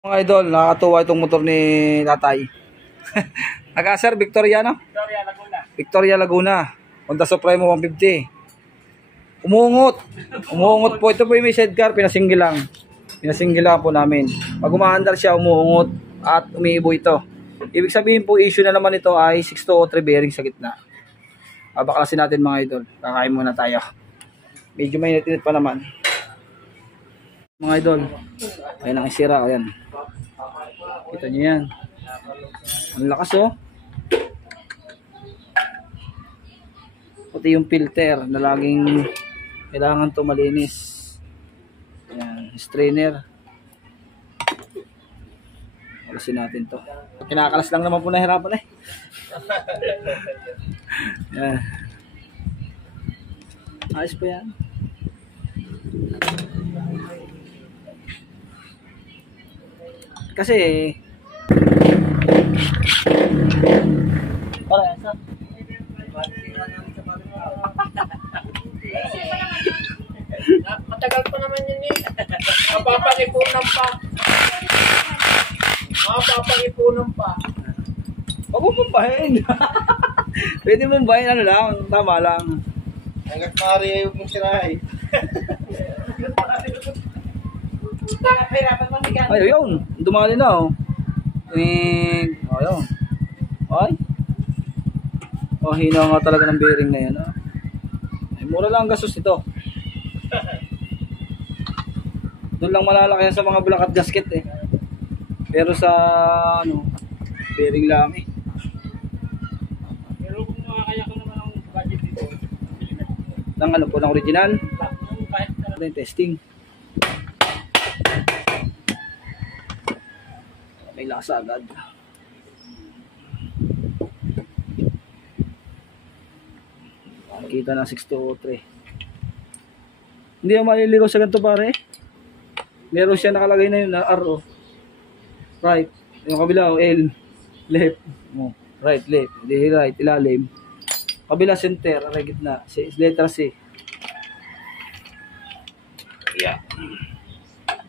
Mga idol, nakakatuwa itong motor ni Tatay. Sir, Victoria, no? Victoria, Laguna. Victoria, Laguna. Honda Supremo 150. Umuungot po. Ito po yung may sidecar, pinasinggil lang. Pinasinggil lang po namin. Pag umaandar siya, umuungot at umiibo ito. Ibig sabihin po, issue na naman ito ay 6203 bearing sa gitna. Baklasin natin mga idol. Kakain muna tayo. Medyo mainit-init pa naman. Mga idol, ayun ang isira. Ayan. Kita nyo yan. Ang lakas oh. Pati yung filter na laging kailangan ito malinis. Ayan. Strainer. Alasin natin to. Kinakalas lang naman po, nahirapan eh. Ayan. Ayos pa yan. Kasi Matagal pa naman yun eh. Mapapangipunan pa. Mapapangipunan pa. huwag mo pambahin. Pwede mong bahin, ano lang, tama lang. Hanggat maaari ay huwag mong sirahay. Ay, yun. Dumali na, oh. Ayun. Ay. Oh, hina nga talaga ng bearing na yan, oh. Ay, mura lang ang gastos ito. Doon lang malalaki yan sa mga black at gasket, eh. Pero sa, ano, bearing lang, eh. Pero kung makakaya ko naman ang budget dito, Ng ano po, ng original. kahit na Ito yung testing. May lasa agad. Kita na 623. Hindi na maliligaw sa ganito pare. Meron siya nakalagay na yun na R o. Right. Yung kabila o L. Left. Oh. Right, left. Hindi right, ilalim. Kabila center, aray gitna. Letter C. Yeah.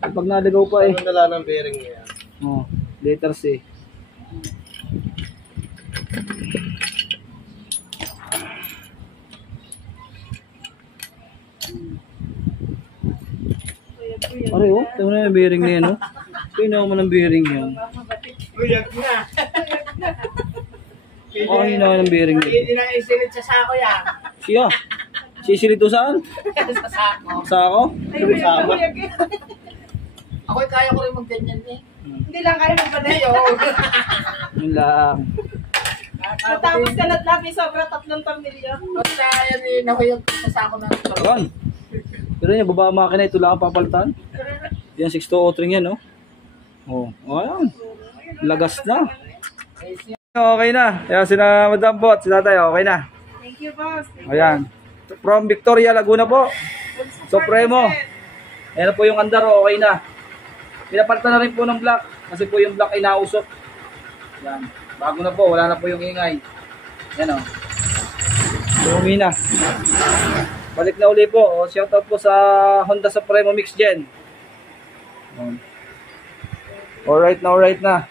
Pag naligaw pa eh. Ano nala ng bearing niya? Oh, letter C. Aray oh, ito na yung bearing na yan oh. Pinaw mo ng bearing yan. buyag na. Oh, hina ng bearing yan. Hindi na isilid sa sako yan. Siya. Sisilito saan? Sa sako. Sa ako? Sama. Ako'y kaya ko rin magganyan eh. Hindi lang kayo magpadayo. Yun lang. Matapos ka na lang, sobra 3 pamilya. Basta yan eh, nahuyag sa sako ng ito. Ayan. Pero yan, baba ang makina, ito lang ang papalitan. Yan, 6203 yan, no? Oh, ayan. Lagas na. Okay na. Ayan, sina Madam Bot, si Tatay, okay na. Thank you, boss. Ayan. From Victoria, Laguna po. Supremo. Ayan na po yung andar, okay na. Pinapalitan na rin po ng black. Kasi po yung black ay nausok. Ayan. Bago na po, wala na po yung ingay. Ayan, o. Lumina. Balik na uli po. O, shoutout po sa Honda Supremo Mix Gen. Alright na, alright na.